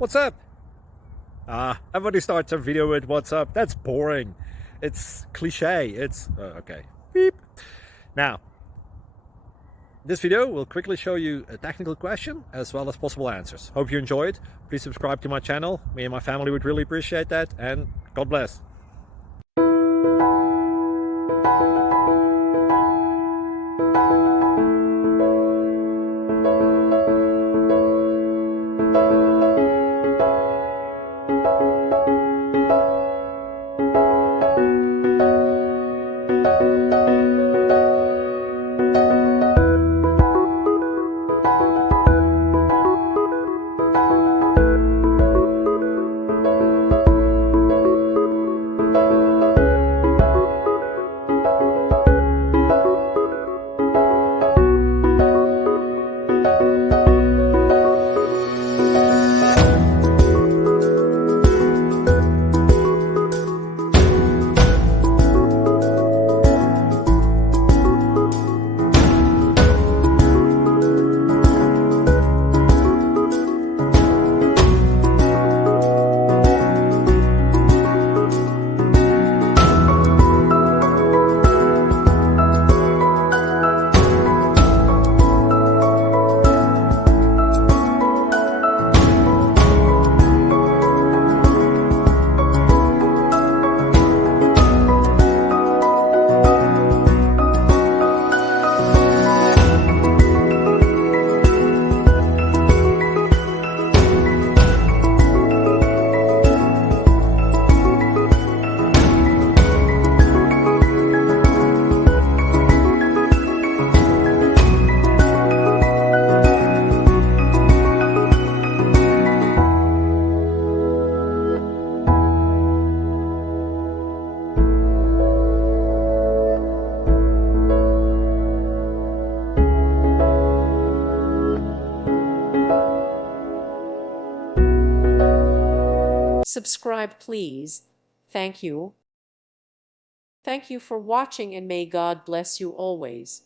What's up? Everybody starts a video with what's up. That's boring. It's cliche. It's okay. Beep. Now, this video will quickly show you a technical question as well as possible answers. Hope you enjoyed. Please subscribe to my channel. Me and my family would really appreciate that, and God bless. Subscribe, please. Thank you. Thank you for watching, and may God bless you always.